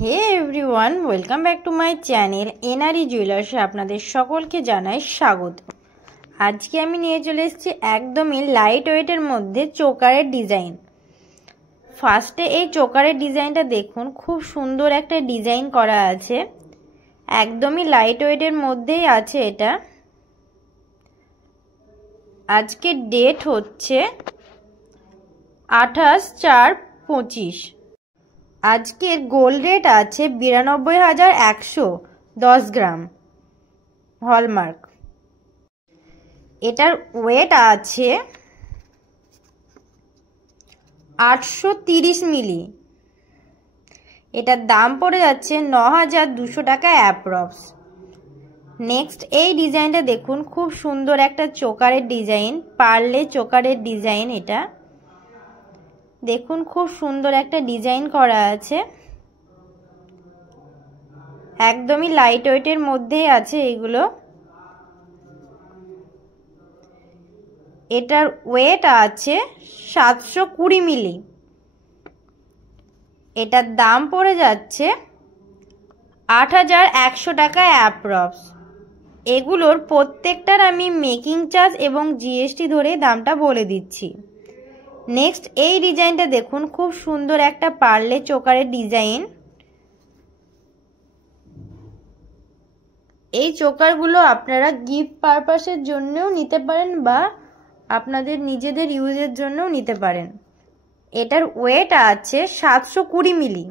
Hey everyone, welcome back to my channel NRE জুয়েলার্সে আপনাদের সকলকে জানাই স্বাগত। আজকে আমি নিয়ে চলে এসেছি একদমই লাইট ওয়েটের মধ্যে চোকারের ডিজাইন। ফার্স্টে এই চোকারের ডিজাইনটা দেখুন, খুব সুন্দর একটা ডিজাইন করা আছে, একদমই লাইট ওয়েটের মধ্যেই আছে এটা। আজকে ডেট হচ্ছে 28/4/25। আজকের গোল্ড রেট আছে 92,110 গ্রাম হলমার্ক। এটার ওয়েট আছে 830 মিলি। এটার দাম পড়ে যাচ্ছে 9,200 টাকা অ্যাপ্রক্স। নেক্সট এই ডিজাইনটা দেখুন, খুব সুন্দর একটা চোকারের ডিজাইন, পার্লে চোকারের ডিজাইন। এটা দেখুন, খুব সুন্দর একটা ডিজাইন করা আছে, একদমই লাইট ওয়েটের মধ্যেই আছে এগুলো। এটার ওয়েট আছে 720 মিলি। এটার দাম পড়ে যাচ্ছে 8,100 টাকা অ্যাপ্রক্স। এগুলোর প্রত্যেকটার আমি মেকিং চার্জ এবং জিএসটি ধরে দামটা বলে দিচ্ছি। নেক্সট এই ডিজাইনটা দেখুন, খুব সুন্দর একটা পার্লে চোকারের ডিজাইন। এই চোকারগুলো আপনারা গিফট পারপাসের জন্যও নিতে পারেন বা আপনাদের নিজেদের ইউজের জন্যও নিতে পারেন। এটার ওয়েট আছে 720 মিলি।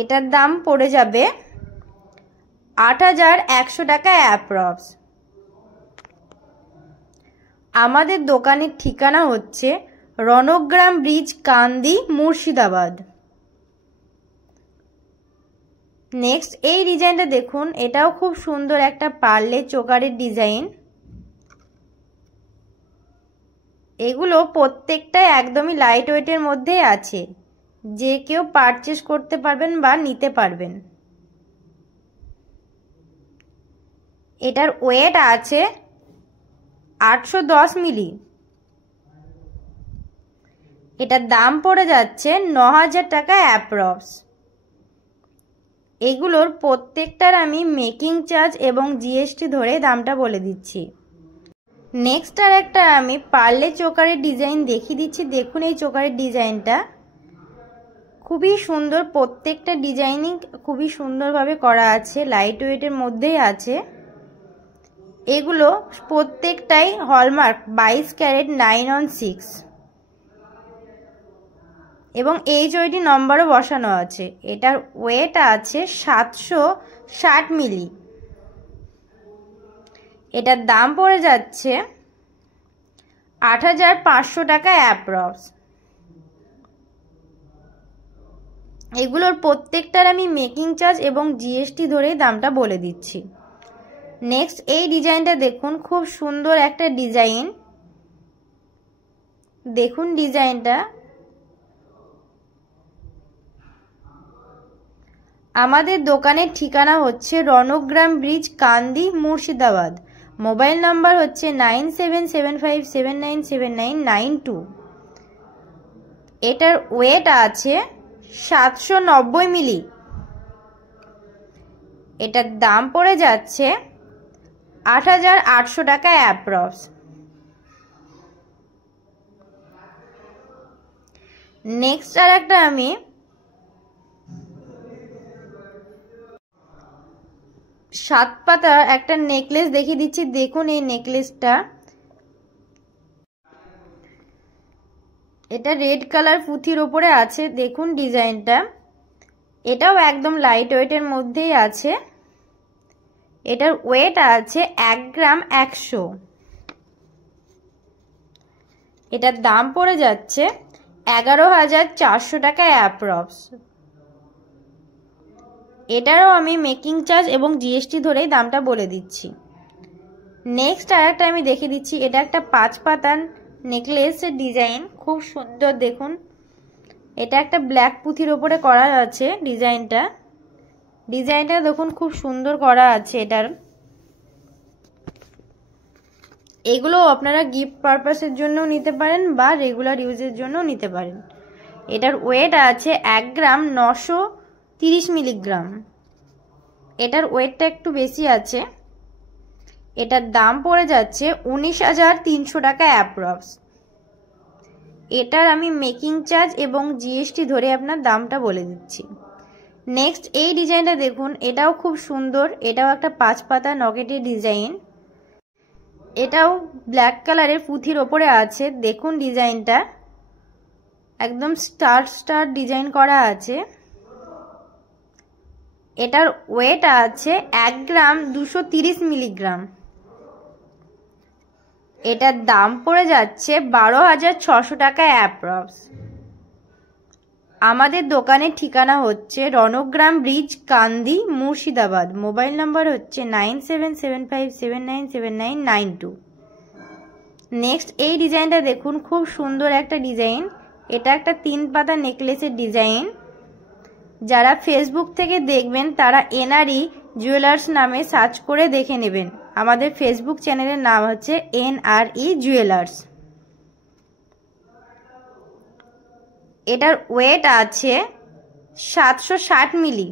এটার দাম পড়ে যাবে 8,100 টাকা অ্যাপ্রক্স। আমাদের দোকানের ঠিকানা হচ্ছে রণগ্রাম ব্রিজ, কান্দি, মুর্শিদাবাদ। নেক্সট এই ডিজাইনটা দেখুন, এটাও খুব সুন্দর একটা পার্লে চোকারের ডিজাইন। এগুলো প্রত্যেকটাই একদমই লাইট ওয়েটের মধ্যে আছে, যে কেউ পারচেস করতে পারবেন বা নিতে পারবেন। এটার ওয়েট আছে 810 মিলি। এটার দাম পড়ে যাচ্ছে 9,000 টাকা অ্যাপ্রক্স। এগুলোর প্রত্যেকটার আমি মেকিং চার্জ এবং জিএসটি ধরে দামটা বলে দিচ্ছি। নেক্সট আর একটা আমি পার্লে চোকারের ডিজাইন দেখিয়ে দিচ্ছি। দেখুন এই চোকারের ডিজাইনটা খুবই সুন্দর, প্রত্যেকটা ডিজাইনিং খুবই সুন্দরভাবে করা আছে, লাইট ওয়েটের মধ্যেই আছে। এগুলো প্রত্যেকটাই হলমার্ক 22 ক্যারেট 9/6 এবং এইচওডি নম্বরও বসানো আছে। এটার ওয়েট আছে 760 মিলি। এটার দাম পড়ে যাচ্ছে 8,500 টাকা অ্যাপ্রক্স। এগুলোর প্রত্যেকটার আমি মেকিং চার্জ এবং জিএসটি ধরেই দামটা বলে দিচ্ছি। নেক্সট এই ডিজাইনটা দেখুন, খুব সুন্দর একটা ডিজাইন। দেখুন ডিজাইনটা। আমাদের দোকানের ঠিকানা হচ্ছে রণগ্রাম ব্রিজ, কান্দি, মুর্শিদাবাদ। মোবাইল নাম্বার হচ্ছে 9775797992। এটার ওয়েট আছে 790 মিলি। এটার দাম পড়ে যাচ্ছে 8,800 টাকা অ্যাপ্রক্স। নেক্সট আর একটা আমি সাত পাতা একটা নেকলেস দেখিয়ে দিচ্ছি। দেখুন এই নেকলেসটা, এটা রেড কালার পুঁথির ওপরে আছে। দেখুন ডিজাইনটা, এটাও একদম লাইট ওয়েটের মধ্যেই আছে। এটার ওয়েট আছে 1 গ্রাম 100। এটার দাম পড়ে যাচ্ছে 11,400 টাকা অ্যাপ্রক্স। এটারও আমি মেকিং চার্জ এবং জিএসটি ধরেই দামটা বলে দিচ্ছি। নেক্সট আর একটা আমি দেখিয়ে দিচ্ছি। এটা একটা 5 পাতার নেকলেসের ডিজাইন, খুব সুন্দর। দেখুন এটা একটা ব্ল্যাক পুঁথির ওপরে করা আছে ডিজাইনটা। ডিজাইনটা দেখুন খুব সুন্দর করা আছে এটার। এগুলো আপনারা গিফট পারপাসের জন্য নিতে পারেন বা রেগুলার ইউজের জন্য নিতে পারেন। এটার ওয়েট আছে 1 গ্রাম 930 মিলিগ্রাম। এটার ওয়েটটা একটু বেশি আছে। এটার দাম পড়ে যাচ্ছে 19,300 টাকা অ্যাপ্রক্স। এটার আমি মেকিং চার্জ এবং জিএসটি ধরে আপনার দামটা বলে দিচ্ছি। নেক্সট এই ডিজাইনটা দেখুন, এটাও খুব সুন্দর। এটাও একটা 5 পাতা নকেটের ডিজাইন। এটাও ব্ল্যাক কালারের পুঁথির ওপরে আছে। দেখুন ডিজাইনটা একদম স্টার স্টার ডিজাইন করা আছে। এটার ওয়েট আছে 1 গ্রাম 230 মিলিগ্রাম। এটার দাম পড়ে যাচ্ছে 12,600 টাকা অ্যাপ্রক্স। আমাদের দোকানের ঠিকানা হচ্ছে রণগ্রাম ব্রিজ, কান্দি, মুর্শিদাবাদ। মোবাইল নাম্বার হচ্ছে 9775797992। নেক্সট এই ডিজাইনটা দেখুন, খুব সুন্দর একটা ডিজাইন। এটা একটা 3 পাতা নেকলেসের ডিজাইন। যারা ফেসবুক থেকে দেখবেন তারা এনআরই জুয়েলার্স নামে সার্চ করে দেখে নেবেন। আমাদের ফেসবুক চ্যানেলের নাম হচ্ছে এনআরই জুয়েলার্স। এটার ওয়েট আছে 760 মিলি।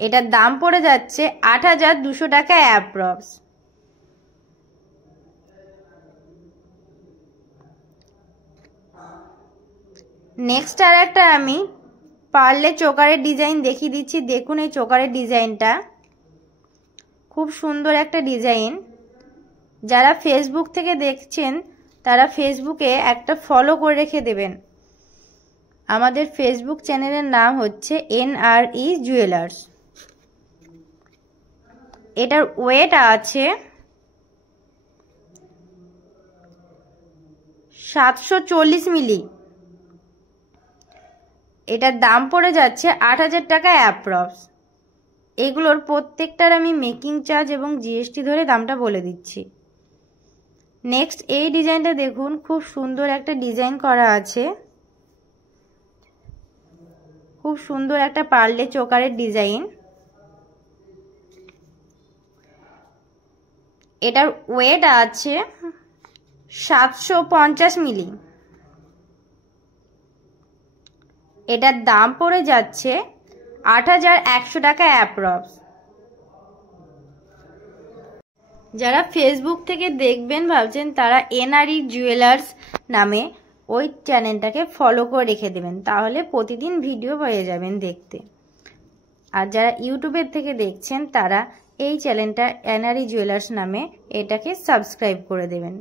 এটার দাম পড়ে যাচ্ছে 8,200 টাকা অ্যাপ্রক্স। নেক্সট আর একটা আমি পার্লে চোকারের ডিজাইন দেখিয়ে দিচ্ছি। দেখুন এই চোকারের ডিজাইনটা খুব সুন্দর একটা ডিজাইন। যারা ফেসবুক থেকে দেখছেন তারা ফেসবুকে একটা ফলো করে রেখে দেবেন। আমাদের ফেসবুক চ্যানেলের নাম হচ্ছে এনআরই জুয়েলার্স। এটার ওয়েট আছে 740 মিলি। এটার দাম পড়ে যাচ্ছে 8,000 টাকা অ্যাপ্রক্স। এগুলোর প্রত্যেকটার আমি মেকিং চার্জ এবং জিএসটি ধরে দামটা বলে দিচ্ছি। নেক্সট এই ডিজাইনটা দেখুন, খুব সুন্দর একটা ডিজাইন করা আছে। খুব সুন্দর একটা পার্লে চোকারের ডিজাইন। এটার ওয়েট আছে 750 মিলি। এটার দাম পড়ে যাচ্ছে 8,100 টাকা অ্যাপ্রক্স। যারা ফেসবুক থেকে দেখবেন ভাবছেন তারা এনআরই জুয়েলার্স নামে ওই চ্যানেলটাকে ফলো করে রেখে দেবেন, তাহলে প্রতিদিন ভিডিও পেয়ে যাবেন দেখতে। আর যারা ইউটিউবের থেকে দেখছেন তারা এই চ্যানেলটা এনআরই জুয়েলার্স নামে এটাকে সাবস্ক্রাইব করে দেবেন।